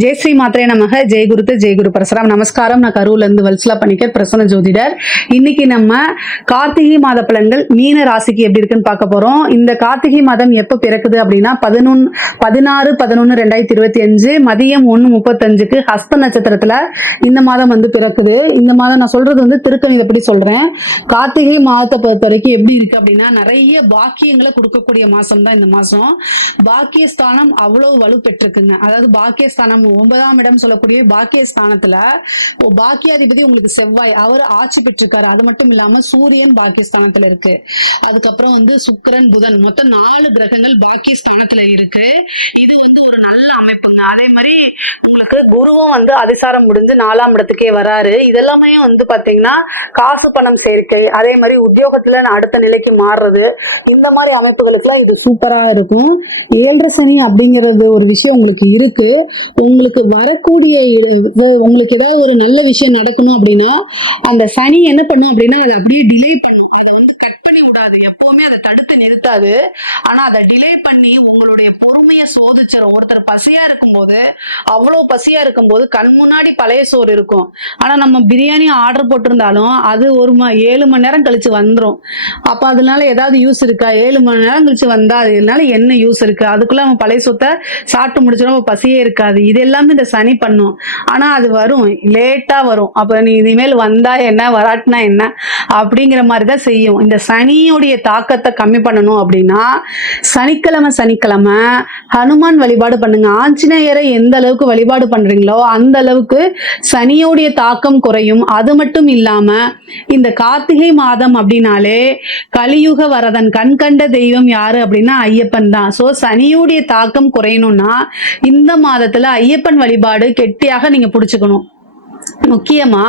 ஜெய் ஸ்ரீ மாத்திரை நமக. ஜெய் குருத்து ஜெய் குரு பரசுராம். நமஸ்காரம். நான் கரூர்ல இருந்து வல்சலா பண்ணிக்கிற பிரசன்ன ஜோதிடர். இன்னைக்கு நம்ம கார்த்திகை மாத பலன்கள் மீன ராசிக்கு எப்படி இருக்குன்னு பார்க்க போறோம். இந்த கார்த்திகை மாதம் எப்ப பிறக்குது அப்படின்னா பதினொன்னு பதினாறு பதினொன்னு ரெண்டாயிரத்தி இருபத்தி அஞ்சு மதியம் ஒன்று முப்பத்தஞ்சுக்கு ஹஸ்த நட்சத்திரத்துல இந்த மாதம் வந்து பிறக்குது. இந்த மாதம் நான் சொல்றது வந்து திருக்கணிதப்படி சொல்றேன். கார்த்திகை மாதத்தை பொறுத்த வரைக்கும் எப்படி இருக்கு அப்படின்னா நிறைய பாக்கியங்களை கொடுக்கக்கூடிய மாசம் தான் இந்த மாசம். பாக்கியஸ்தானம் அவ்வளவு வலு பெற்றிருக்குங்க அதாவது பாக்கியஸ்தானம் ஒன்பதாம் இடம் சொல்லக்கூடிய பாக்கிய ஸ்தானத்துல பாக்கியாதிபதி உங்களுக்கு செவ்வாய். அவர் ஆட்சி பெற்றிருக்காரு. அது மட்டும் இல்லாம சூரியன் பாக்கியஸ்தானத்துல இருக்கு. அதுக்கப்புறம் வந்து சுக்கரன் புதன். மொத்தம் நாலு கிரகங்கள் பாக்கியஸ்தானத்துல இருக்கு. இது வந்து ஒரு நல்ல அமைப்புங்க. அதே மாதிரி உங்களுக்கு குருவும் வந்து அதிசாரம் முடிஞ்சு நாலாம் இடத்துக்கே வராரு. இதெல்லாமே வந்து பாத்தீங்கன்னா காசு பணம் சேர்க்கை. அதே மாதிரி உத்தியோகத்துல அடுத்த நிலைக்கு மாறுறது. இந்த மாதிரி அமைப்புகளுக்குலாம் இது சூப்பரா இருக்கும். ஏழரை சனி அப்படிங்கிறது ஒரு விஷயம் உங்களுக்கு இருக்கு. உங்களுக்கு வரக்கூடிய உங்களுக்கு ஏதாவது ஒரு நல்ல விஷயம் நடக்கணும் அப்படின்னா அந்த சனி என்ன பண்ணும் அப்படின்னா அதை அப்படியே டிலே பண்ணும். அதை வந்து கட் பண்ணி விடாது. எப்பவுமே அதை தடுத்து நிறுத்தாது. ஆனா அதை டிலே பண்ணி உங்களுடைய பொறுமைய சோதிச்சிடும் ஒருத்தர் பசியா இருக்கும்போது அவ்வளவு பசியா இருக்கும்போது கண் முன்னாடி பழைய சோறு இருக்கும். ஆனா நம்ம பிரியாணி ஆர்டர் போட்டிருந்தாலும் அது ஒரு ம ஏழு மணி நேரம் கழிச்சு வந்துடும் அப்ப அதனால ஏதாவது யூஸ் இருக்கா? ஏழு மணி நேரம் கழிச்சு வந்தா அதனால என்ன யூஸ் இருக்கு? அதுக்குள்ள அவன் பழைய சொத்தை சாப்பிட்டு முடிச்சிடும். பசியே இருக்காது. இது எல்லாமே இந்த சனி பண்ணும். ஆனா அது வரும். லேட்டா வரும். அப்ப நீ இனிமேல் வந்தா என்ன? வராட்டினா என்ன? அப்படிங்கிற மாதிரி தான் செய்யும். இந்த சனியுடைய தாக்கத்தை கம்மி பண்ணணும் அப்படின்னா சனிக்கிழமை சனிக்கிழமை ஹனுமான் வழிபாடு பண்ணுங்க. ஆஞ்சநேயரை எந்த அளவுக்கு வழிபாடு பண்றீங்களோ அந்த அளவுக்கு சனியோடைய தாக்கம் குறையும். அது மட்டும் இல்லாம இந்த கார்த்திகை மாதம் அப்படின்னாலே கலியுக வரதன் கண் கண்ட தெய்வம் யாரு அப்படின்னா ஐயப்பன் தான். ஸோ சனியுடைய தாக்கம் குறையணும்னா இந்த மாதத்துல ஐயப்பன் வழிபாடு கெட்டியாக நீங்க பிடிச்சுக்கணும். முக்கியமா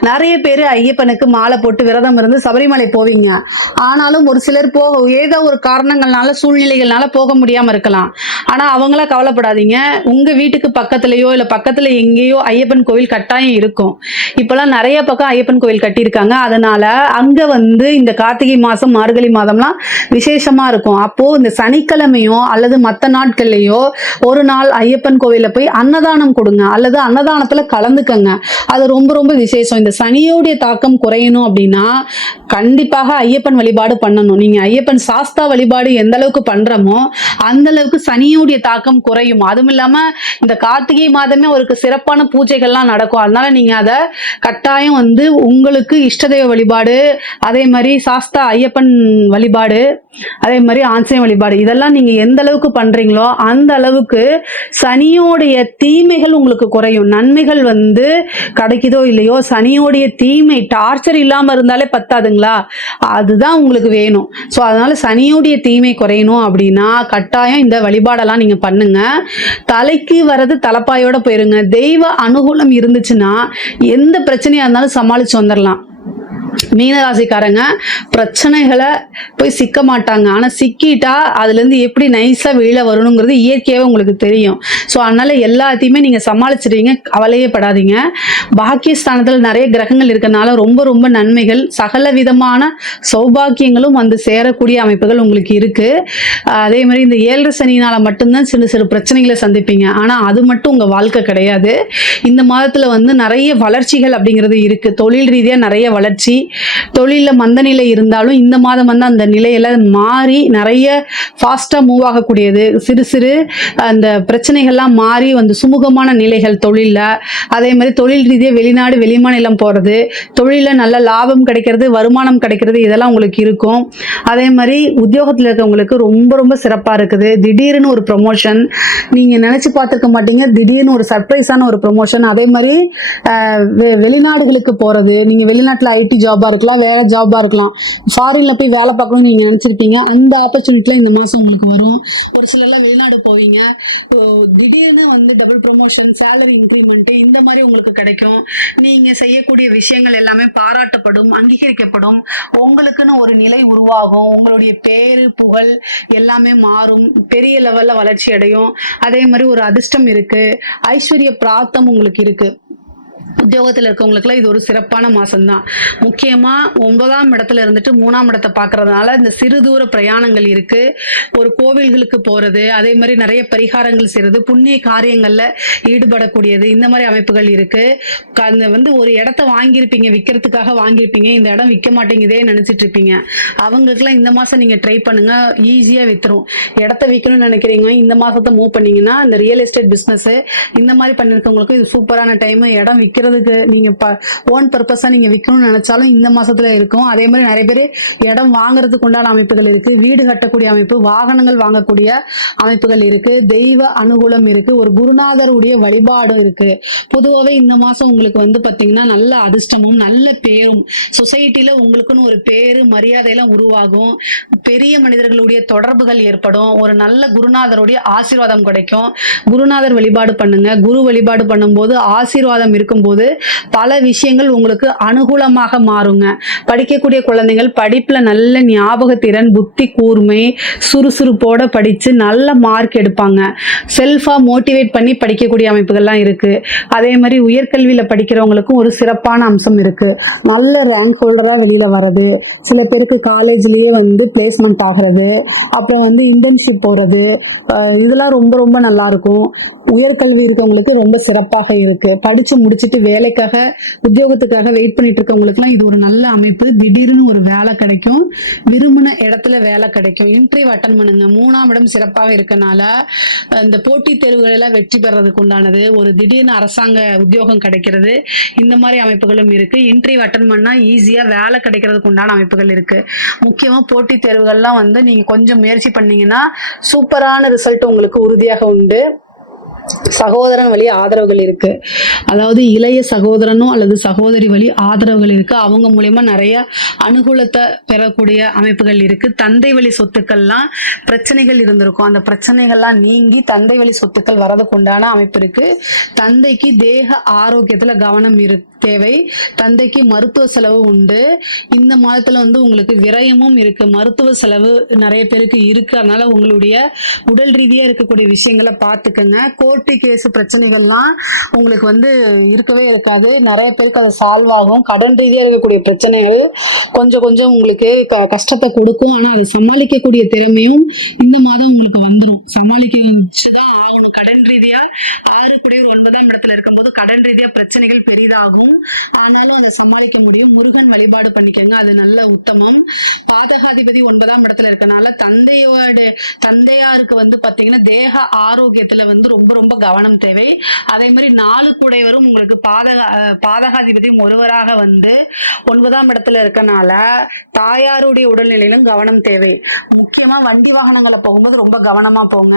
நிறைய பேர் ஐயப்பனுக்கு மாலை போட்டு விரதம் இருந்து சபரிமலை போவீங்க. ஆனாலும் ஒரு சிலர் போக ஏதோ ஒரு காரணங்கள்னால சூழ்நிலைகள்னால போக முடியாம இருக்கலாம். ஆனா அவங்களா கவலைப்படாதீங்க. உங்க வீட்டுக்கு பக்கத்துலயோ இல்ல பக்கத்துல எங்கேயோ ஐயப்பன் கோவில் கட்டாயம் இருக்கும். இப்பெல்லாம் நிறைய பக்கம் ஐயப்பன் கோவில் கட்டியிருக்காங்க. அதனால அங்க வந்து இந்த கார்த்திகை மாசம் மார்கழி மாதம்லாம் விசேஷமா இருக்கும். அப்போ இந்த சனிக்கிழமையோ அல்லது மற்ற நாட்கள்லயோ ஒரு நாள் ஐயப்பன் கோவில போய் அன்னதானம் கொடுங்க. அல்லது அன்னதானத்துல கலந்துக்கங்க. அது ரொம்ப ரொம்ப விசேஷம். இந்த சனியோடைய தாக்கம் குறையணும் அப்படின்னா கண்டிப்பாக ஐயப்பன் வழிபாடு பண்ணணும். நீங்க ஐயப்பன் சாஸ்தா வழிபாடு எந்த அளவுக்கு பண்றோமோ அந்த அளவுக்கு சனியோடைய தாக்கம் குறையும். அதுவும் இல்லாம இந்த கார்த்திகை மாதமே ஒரு சிறப்பான பூஜைகள்லாம் நடக்கும். அதனால நீங்க அதை கட்டாயம் வந்து உங்களுக்கு இஷ்டதெய்வ வழிபாடு அதே மாதிரி சாஸ்தா ஐயப்பன் வழிபாடு அதே மாதிரி ஆஞ்சநேய வழிபாடு இதெல்லாம் நீங்க எந்த அளவுக்கு பண்றீங்களோ அந்த அளவுக்கு சனியோடைய தீமைகள் உங்களுக்கு குறையும். நன்மைகள் வந்து கிடைக்குதோ இல்லையோ சனியோடைய தீமை டார்ச்சர் இல்லாம இருந்தாலே பத்தாதுங்களா? அதுதான் உங்களுக்கு வேணும். ஸோ அதனால சனியோடைய தீமை குறையணும் அப்படின்னா கட்டாயம் இந்த வழிபாடெல்லாம் நீங்க பண்ணுங்க. தலைக்கு வர்றது தலைப்பாயோட போயிருங்க. தெய்வ அனுகூலம் இருந்துச்சுன்னா எந்த பிரச்சனையா இருந்தாலும் சமாளிச்சு வந்துடலாம் மீனராசிக்காரங்க பிரச்சனைகளை போய் சிக்க மாட்டாங்க. ஆனால் சிக்கிட்டா அதுலேருந்து எப்படி நைஸாக வெளியில் வரணுங்கிறது இயற்கையாகவே உங்களுக்கு தெரியும். ஸோ அதனால் எல்லாத்தையுமே நீங்கள் சமாளிச்சிடுவீங்க கவலையே படாதீங்க. பாக்கியஸ்தானத்தில் நிறைய கிரகங்கள் இருக்கறனால ரொம்ப ரொம்ப நன்மைகள் சகல விதமான சௌபாக்கியங்களும் வந்து சேரக்கூடிய அமைப்புகள் உங்களுக்கு இருக்குது அதே மாதிரி இந்த ஏழரை சனினால் மட்டும்தான் சிறு சிறு பிரச்சனைகளை சந்திப்பீங்க. ஆனால் அது மட்டும் உங்கள் வாழ்க்கை கிடையாது. இந்த மாதத்தில் வந்து நிறைய வளர்ச்சிகள் அப்படிங்கிறது இருக்குது தொழில் ரீதியாக நிறைய வளர்ச்சி தொழிலில் மந்த நிலை இருந்தாலும் இந்த மாதம் வந்து அந்த நிலையெல்லாம் மாறி நிறைய ஃபாஸ்ட்டாக மூவ் ஆகக்கூடியது. சிறு சிறு அந்த பிரச்சனைகள்லாம் மாறி வந்து சுமூகமான நிலைகள் தொழிலில். அதே மாதிரி தொழில் ரீதியாக வெளிநாடு வெளிமாநிலம் போகிறது தொழிலில் நல்ல லாபம் கிடைக்கிறது வருமானம் கிடைக்கிறது இதெல்லாம் உங்களுக்கு இருக்கும். அதே மாதிரி உத்தியோகத்தில் இருக்கவங்களுக்கு ரொம்ப ரொம்ப சிறப்பாக இருக்குது. திடீர்னு ஒரு ப்ரொமோஷன் நீங்கள் நினச்சி பார்த்துருக்க மாட்டீங்க. திடீர்னு ஒரு சர்ப்ரைஸான ஒரு ப்ரொமோஷன் அதே மாதிரி வெ- வெளிநாடுகளுக்கு போகிறது நீங்கள் வெளிநாட்டில் ஐடி ஜாபாக இருக்கலாம் வேறு ஜாபாக இருக்கலாம். ஃபாரினில் போய் வேலை பார்க்கணும்னு நீங்கள் நினச்சிருப்பீங்க. அந்த ஆப்பர்ச்சுனிட்டிலாம் இந்த மாதம் உங்களுக்கு வரும். ஒரு சிலர்லாம் வெளிநாடு போவீங்க. திடீர்னு வந்து டபுள் ப்ரொமோஷன் சேலரி இன்க்ரிமெண்ட் இந்த மாதிரி உங்களுக்கு கிடைக்கும். நீங்கள் செய்யக்கூடிய விஷயங்கள் எல்லாமே பாராட்டப்படும் அங்கீகரிக்கப்படும். உங்களுக்குன்னு ஒரு நிலை உருவாகும். உங்களுடைய பேரு புகழ் எல்லாமே மாறும். பெரிய லெவல்ல வளர்ச்சி அடையும். அதே மாதிரி ஒரு அதிர்ஷ்டம் இருக்கு. ஐஸ்வர்ய பிராப்தம் உங்களுக்கு இருக்கு. உத்தியோகத்தில் இருக்கவங்களுக்குலாம் இது ஒரு சிறப்பான மாசம்தான். முக்கியமாக ஒன்பதாம் இடத்துல இருந்துட்டு மூணாம் இடத்தை பார்க்கறதுனால இந்த சிறு தூர பிரயாணங்கள் இருக்கு. ஒரு கோவில்களுக்கு போறது அதே மாதிரி நிறைய பரிகாரங்கள் செய்யறது புண்ணிய காரியங்களில் ஈடுபடக்கூடியது இந்த மாதிரி அமைப்புகள் இருக்கு. அந்த வந்து ஒரு இடத்த வாங்கியிருப்பீங்க விற்கிறதுக்காக வாங்கியிருப்பீங்க இந்த இடம் விற்க மாட்டேங்குதே நினைச்சிட்டு இருப்பீங்க அவங்களுக்குலாம் இந்த மாதம் நீங்கள் ட்ரை பண்ணுங்க ஈஸியாக வித்துரும். இடத்த விற்கணும்னு நினைக்கிறீங்க இந்த மாதத்தை மூவ் பண்ணீங்கன்னா இந்த ரியல் எஸ்டேட் பிசினஸ் இந்த மாதிரி பண்ணிருக்கவங்களுக்கு இது சூப்பரான டைம் இடம் விற்கிறதுக்கு நீங்க ஓன் பர்பஸா நீங்க விற்கணும்னு நினைச்சாலும் இந்த மாசத்துல இருக்கும். அதே மாதிரி நிறைய பேர் இடம் வாங்குறதுக்கு உண்டான அமைப்புகள் இருக்கு. வீடு கட்டக்கூடிய அமைப்பு வாகனங்கள் வாங்கக்கூடிய அமைப்புகள் இருக்கு. தெய்வ அனுகூலம் இருக்கு. ஒரு குருநாதருடைய வழிபாடும் இருக்கு. பொதுவாகவே இந்த மாசம் உங்களுக்கு வந்து பாத்தீங்கன்னா நல்ல அதிர்ஷ்டமும் நல்ல பேரும் சொசைட்டில உங்களுக்குன்னு ஒரு பேரு மரியாதையெல்லாம் உருவாகும். பெரிய மனிதர்களுடைய தொடர்புகள் ஏற்படும். ஒரு நல்ல குருநாதருடைய ஆசீர்வாதம் கிடைக்கும். குருநாதர் வழிபாடு பண்ணுங்க. குரு வழிபாடு பண்ணும்போது ஆசீர்வாதம் இருக்கும்போது பல விஷயங்கள் உங்களுக்கு அனுகூலமாக மாறுங்க. படிக்கக்கூடிய குழந்தைகள் படிப்புல நல்ல ஞாபகத்திறன் புத்தி கூர்மை சுறுசுறுப்போட படிச்சு நல்ல மார்க் எடுப்பாங்க. செல்ஃபா மோட்டிவேட் பண்ணி படிக்கக்கூடிய அமைப்புகள்லாம் இருக்குது அதே மாதிரி உயர்கல்வியில படிக்கிறவங்களுக்கும் ஒரு சிறப்பான அம்சம் இருக்கு. நல்ல ரேங்க் ஹோல்டரா வெளியில வர்றது சில பேருக்கு காலேஜ்லயே வந்து பிளேஸ்மெண்ட் ஆகிறது அப்புறம் வந்து இன்டர்ன்ஷிப் போறது இதெல்லாம் ரொம்ப ரொம்ப நல்லா இருக்கும். உயர்கல்வி இருக்கவங்களுக்கு ரொம்ப சிறப்பாக இருக்கு. படிச்சு முடிச்சுட்டு வேலைக்காக உத்தியோகத்துக்காக வெயிட் பண்ணிட்டு இருக்கவங்களுக்குலாம் இது ஒரு நல்ல அமைப்பு. திடீர்னு ஒரு வேலை கிடைக்கும். விரும்பின இடத்துல வேலை கிடைக்கும். இன்டர்வியூ அட்டன் பண்ணுங்க. மூணாம் இடம் சிறப்பாக இருக்கனால இந்த போட்டித் தேர்வுகள் எல்லாம் வெற்றி பெறதுக்கு உண்டானது. ஒரு திடீர்னு அரசாங்க உத்தியோகம் கிடைக்கிறது. இந்த மாதிரி அமைப்புகளும் இருக்கு. இன்டர்வியூ அட்டன் பண்ணா ஈஸியா வேலை கிடைக்கிறதுக்கு உண்டான அமைப்புகள் இருக்கு. முக்கியமா போட்டித் தேர்வுகள்லாம் வந்து நீங்க கொஞ்சம் முயற்சி பண்ணீங்கன்னா சூப்பரான ரிசல்ட் உங்களுக்கு உறுதியாக உண்டு. சகோதரன் வழி ஆதரவுகள் இருக்கு. அதாவது இளைய சகோதரனும் அல்லது சகோதரி வழி ஆதரவுகள் இருக்கு. அவங்க மூலியமா நிறைய அனுகூலத்தை பெறக்கூடிய அமைப்புகள் இருக்கு. தந்தை வழி சொத்துக்கள்லாம் பிரச்சனைகள் இருந்திருக்கும். அந்த பிரச்சனைகள்லாம் நீங்கி தந்தை வழி சொத்துக்கள் வரதுக்கு உண்டான அமைப்பு இருக்கு. தந்தைக்கு தேக ஆரோக்கியத்துல கவனம் இரு தேவை. தந்தைக்கு மருத்துவ செலவு உண்டு. இந்த மாதத்துல வந்து உங்களுக்கு விரயமும் இருக்கு. மருத்துவ செலவு நிறைய பேருக்கு இருக்கு. அதனால உங்களுடைய உடல் ரீதியா இருக்கக்கூடிய விஷயங்களை பார்த்துக்கங்க. கோர்ட்டு கேஸ் பிரச்சனைகள்லாம் உங்களுக்கு வந்து இருக்கவே இருக்காது. நிறைய பேருக்கு அது சால்வ் ஆகும். கடன் ரீதியா இருக்கக்கூடிய பிரச்சனைகள் கொஞ்சம் கொஞ்சம் உங்களுக்கு க- கஷ்டத்தை கொடுக்கும். ஆனா அதை சமாளிக்கக்கூடிய திறமையும் இந்த உங்களுக்கு வந்துடும் சமாளிக்கதான் ஆகணும். கடன் ரீதியா ஆறு குடையர் ஒன்பதாம் இடத்துல இருக்கும்போது கடன் ரீதியா பிரச்சனைகள் பெரிதாகும். ஆனாலும் அதை சமாளிக்க முடியும். முருகன் வழிபாடு பண்ணிக்கோங்க. அது நல்ல உத்தமம். பாதகாதிபதி ஒன்பதாம் இடத்துல இருக்கனால தந்தையோட தந்தையாருக்கு வந்து பாத்தீங்கன்னா தேக ஆரோக்கியத்துல வந்து ரொம்ப ரொம்ப கவனம் தேவை. அதே மாதிரி நாலு கூடையவரும் உங்களுக்கு பாதக பாதகாதிபதியும் ஒருவராக வந்து ஒன்பதாம் இடத்துல இருக்கனால தாயாருடைய உடல்நிலையிலும் கவனம் தேவை. முக்கியமா வண்டி வாகனங்களை போகும்போது ரொம்ப ரொம்ப கவனமா போங்க.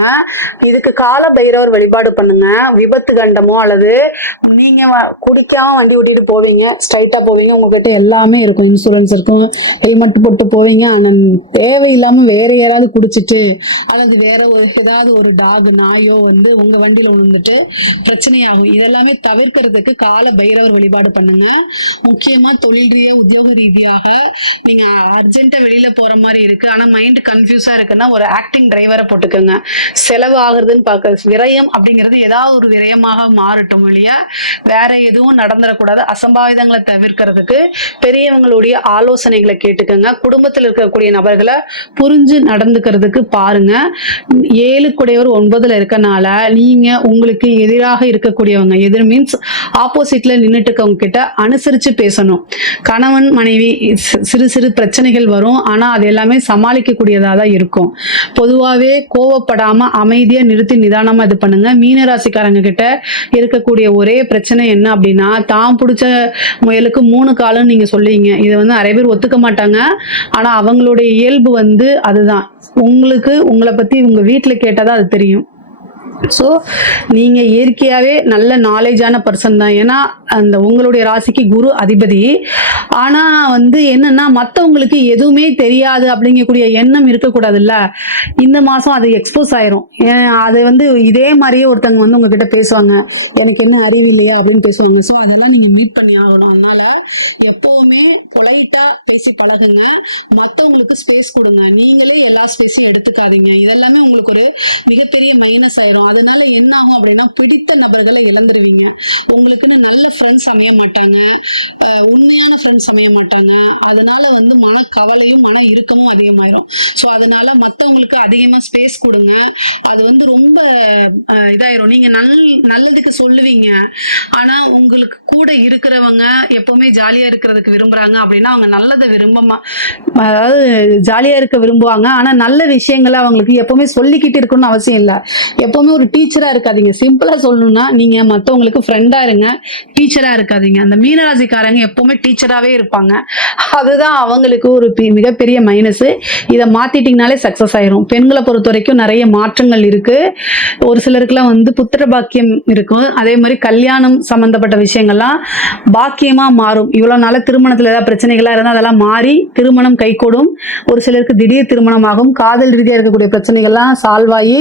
இதுக்கு கால பைரவர் வழிபாடு பண்ணுங்க. விபத்து கண்டமோ அல்லது நீங்க வ- குடிக்காம வண்டி ஓட்டிட்டு போவீங்க ஸ்ட்ரைட்டா போவீங்க உங்ககிட்ட எல்லாமே இருக்கும். இன்சூரன்ஸ் இருக்கும். ஹெல்மெட் போட்டு போவீங்க. ஆனா தேவையில்லாம வேற யாராவது குடிச்சிட்டு அல்லது வேற ஒரு ஏதாவது ஒரு டாக் நாயோ வந்து உங்க வண்டியில விழுந்துட்டு பிரச்சனையாகும். இதெல்லாமே தவிர்க்கிறதுக்கு கால பைரவர் வழிபாடு பண்ணுங்க. முக்கியமா தொழில் ரீதியா உத்தியோக ரீதியாக நீங்க அர்ஜென்ட்டா வெளியில போற மாதிரி இருக்கு. ஆனா மைண்ட் கன்ஃபியூஸா இருக்குன்னா ஒரு ஆக்டிங் டிரைவரை போட்டுக்கோங்க. செலவு ஆகுறதுன்னு பார்க்க விரயம் அப்படிங்கிறது ஏதாவது ஒரு விரயமாக மாறட்டும் இல்லையா? வேற எதுவும் நடந்துடக்கூடாது அசம்பாவிதங்களை தவிர்க்கிறதுக்கு பெரியவங்களுடைய ஆலோசனைகளை கேட்டுக்கோங்க. குடும்பத்தில் இருக்கக்கூடிய நபர்களை புரிஞ்சு நடந்துக்கிறதுக்கு பாருங்க. ஏழு குடையவர் ஒன்பதுல இருக்கனால நீங்க உங்களுக்கு எதிராக இருக்கக்கூடியவங்க. எதிர் மீன்ஸ் ஆப்போசிட்ல நின்றுட்டு இருக்கவங்க கிட்ட அனுசரிச்சு பேசணும். கணவன் மனைவி சிறு சிறு பிரச்சனைகள் வரும். ஆனா அது எல்லாமே சமாளிக்கக்கூடியதாக தான் இருக்கும். பொதுவாகவே கோவப்படாம அமைதியா நிறுத்தி நிதானமா இது பண்ணுங்க. மீனராசிக்காரங்க கிட்ட இருக்கக்கூடிய ஒரே பிரச்சனை என்ன அப்படின்னா தான் பிடிச்ச முயலுக்கு மூணு காலம்னு நீங்க சொல்லுவீங்க. இதை வந்து நிறைய பேர் ஒத்துக்க மாட்டாங்க. ஆனா அவங்களுடைய இயல்பு வந்து அதுதான். உங்களுக்கு உங்களை பத்தி உங்க வீட்டுல கேட்டாதான் அது தெரியும். ஸோ நீங்கள் இயற்கையாகவே நல்ல நாலேஜான பர்சன் தான். ஏன்னா அந்த உங்களுடைய ராசிக்கு குரு அதிபதி. ஆனால் வந்து என்னன்னா மற்றவங்களுக்கு எதுவுமே தெரியாது அப்படிங்கக்கூடிய எண்ணம் இருக்கக்கூடாதுல்ல. இந்த மாதம் அது எக்ஸ்போஸ் ஆயிரும். ஏன் அது வந்து இதே மாதிரியே ஒருத்தங்க வந்து உங்ககிட்ட பேசுவாங்க. எனக்கு என்ன அறிவு இல்லையா அப்படின்னு பேசுவாங்க. ஸோ அதெல்லாம் நீங்கள் மீட் பண்ணி ஆகணும். அதனால எப்போவுமே பொலைட்டாக பேசி பழகுங்க. மற்றவங்களுக்கு ஸ்பேஸ் கொடுங்க. நீங்களே எல்லா ஸ்பேஸையும் எடுத்துக்காதீங்க. இதெல்லாமே உங்களுக்கு ஒரு மிகப்பெரிய மைனஸ் ஆயிரும். அதனால என்ன ஆகும் அப்படின்னா பிடித்த நபர்களை இழந்துருவீங்க. உங்களுக்குன்னு நல்ல ஃப்ரெண்ட்ஸ் அமைய மாட்டாங்க. உண்மையான ஃப்ரெண்ட்ஸ் அமைய மாட்டாங்க. அதனால வந்து மன கவலையும் மன இறுக்கமும் அதிகமாயிரும். ஸோ அதனால மற்றவங்களுக்கு அதிகமா ஸ்பேஸ் கொடுங்க. அது வந்து ரொம்ப இதாயிரும். நீங்க நல் நல்லதுக்கு சொல்லுவீங்க. ஆனா உங்களுக்கு கூட இருக்கிறவங்க எப்பவுமே ஜாலியா இருக்கிறதுக்கு விரும்புறாங்க அப்படின்னா அவங்க நல்லதை விரும்பமா அதாவது ஜாலியா இருக்க விரும்புவாங்க. ஆனா நல்ல விஷயங்களை அவங்களுக்கு எப்பவுமே சொல்லிக்கிட்டு இருக்கணும்னு அவசியம் இல்லை. எப்பவுமே ஒரு டீச்சரா இருக்காதீங்க. சிம்பிளா சொல்லணும்னா நீங்க மத்தவங்களுக்கு ஃப்ரெண்டா இருங்க. டீச்சரா இருக்காதீங்க. அந்த மீனராசிக்காரங்க எப்பவுமே டீச்சராகவே இருப்பாங்க. அதுதான் அவங்களுக்கு ஒரு மிகப்பெரிய மைனஸ் இதை மாத்திட்டிங்கனாலே சக்ஸஸ் ஆயிரும். பெண்களை பொறுத்த வரைக்கும் நிறைய மாற்றங்கள் இருக்கு. ஒரு சிலருக்குலாம் வந்து புத்திர பாக்கியம் இருக்கும். அதே மாதிரி கல்யாணம் சம்பந்தப்பட்ட விஷயங்கள்லாம் பாக்கியமா மாறும். இவ்வளவு நாள திருமணத்துல ஏதாவது பிரச்சனைகளாக இருந்தால் அதெல்லாம் மாறி திருமணம் கைகூடும். ஒரு சிலருக்கு திடீர் திருமணமாகும். காதல் ரீதியா இருக்கக்கூடிய பிரச்சனைகள்லாம் சால்வ் ஆகி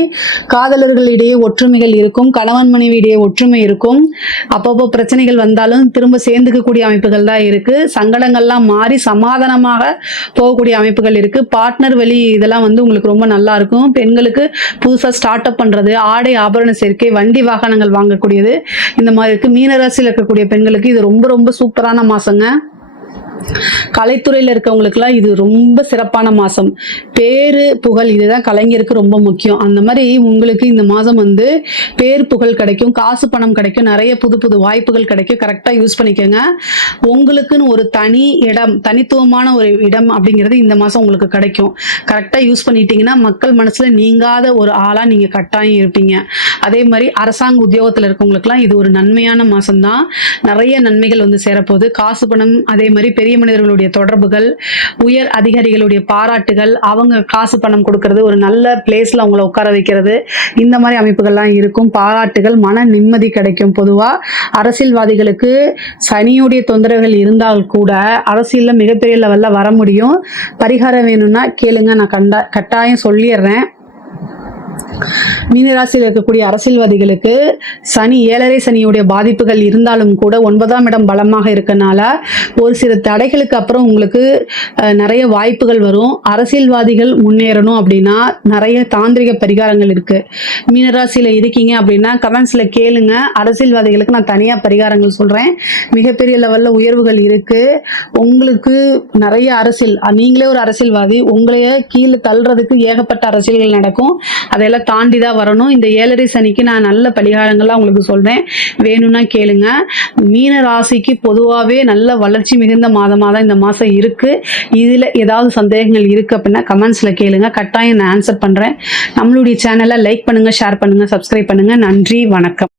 காதலர்களிடையே ஒற்றுமைகள் இருக்கும் கணவன் மனைவி இடையே ஒற்றுமை இருக்கும். அப்பப்போ பிரச்சனைகள் வந்தாலும் திரும்ப சேர்ந்துக்கக்கூடிய அமைப்புகள் தான் இருக்கு. சங்கடங்கள்லாம் மாறி சமாதானமாக போகக்கூடிய அமைப்புகள் இருக்கு. பார்ட்னர் வழி இதெல்லாம் வந்து உங்களுக்கு ரொம்ப நல்லா இருக்கும். பெண்களுக்கு புதுசாக ஸ்டார்ட் அப் பண்றது ஆடை ஆபரண சேர்க்கை வண்டி வாகனங்கள் வாங்கக்கூடியது இந்த மாதிரி இருக்கு. மீனராசியில் இருக்கக்கூடிய பெண்களுக்கு இது ரொம்ப ரொம்ப சூப்பரான மாசங்க. கலைத்துறையில் இருக்கவங்களுக்குலாம் இது ரொம்ப சிறப்பான மாதம் பேரு புகழ் இதுதான் கலைஞருக்கு ரொம்ப முக்கியம். அந்த மாதிரி உங்களுக்கு இந்த மாதம் வந்து பேர் புகழ் கிடைக்கும் காசு பணம் கிடைக்கும் நிறைய புது புது வாய்ப்புகள் கிடைக்கும். கரெக்டாக யூஸ் பண்ணிக்கோங்க. உங்களுக்குன்னு ஒரு தனி இடம் தனித்துவமான ஒரு இடம் அப்படிங்கிறது இந்த மாதம் உங்களுக்கு கிடைக்கும். கரெக்டாக யூஸ் பண்ணிட்டீங்கன்னா மக்கள் மனசில் நீங்காத ஒரு ஆளாக நீங்கள் கட்டாயம் இருப்பீங்க. அதே மாதிரி அரசாங்க உத்தியோகத்தில் இருக்கவங்களுக்குலாம் இது ஒரு நன்மையான மாதம்தான் நிறைய நன்மைகள் வந்து சேரப்போகுது. காசு பணம் அதே மாதிரி பெரிய மனிதர்களுடைய தொடர்புகள் உயர் அதிகாரிகளுடைய பாராட்டுகள் அவங்க காசு பணம் கொடுக்கறது ஒரு நல்ல பிளேஸில் அவங்கள உட்கார வைக்கிறது இந்த மாதிரி அமைப்புகள்லாம் இருக்கும். பாராட்டுகள் மன நிம்மதி கிடைக்கும். பொதுவாக அரசியல்வாதிகளுக்கு சனியுடைய தொந்தரவுகள் இருந்தால் கூட அரசியலில் மிகப்பெரிய லெவலில் வர முடியும். பரிகாரம் வேணும்னா கேளுங்க நான் கண்டா கட்டாயம் சொல்லிடுறேன். மீனராசியில் இருக்கக்கூடிய அரசியல்வாதிகளுக்கு சனி ஏழரை சனியுடைய பாதிப்புகள் இருந்தாலும் கூட ஒன்பதாம் இடம் பலமாக இருக்கனால ஒரு சில தடைகளுக்கு அப்புறம் உங்களுக்கு நிறைய வாய்ப்புகள் வரும். அரசியல்வாதிகள் முன்னேறணும் அப்படின்னா நிறைய தாந்திரிக பரிகாரங்கள் இருக்கு. மீனராசியில் இருக்கீங்க அப்படின்னா கமெண்ட்ஸில் கேளுங்க. அரசியல்வாதிகளுக்கு நான் தனியாக பரிகாரங்கள் சொல்றேன். மிகப்பெரிய லெவல்ல உயர்வுகள் இருக்கு. உங்களுக்கு நிறைய அரசியல் நீங்களே ஒரு அரசியல்வாதி உங்களையே கீழே தள்ளுறதுக்கு ஏகப்பட்ட அரசியல்கள் நடக்கும். அதையெல்லாம் தாண்டி தான் வரணும். இந்த ஏழரை சனிக்கு நான் நல்ல பரிகாரங்கள்லாம் உங்களுக்கு சொல்றேன் வேணும்னா கேளுங்க. மீன ராசிக்கு பொதுவாகவே நல்ல வளர்ச்சி மிகுந்த மாதமாக தான் இந்த மாதம் இருக்கு. இதில் ஏதாவது சந்தேகங்கள் இருக்கு அப்படின்னா கமெண்ட்ஸில் கேளுங்க. கட்டாயம் நான் ஆன்சர் பண்ணுறேன் நம்மளுடைய சேனலை லைக் பண்ணுங்க ஷேர் பண்ணுங்க சப்ஸ்கிரைப் பண்ணுங்க. நன்றி வணக்கம்.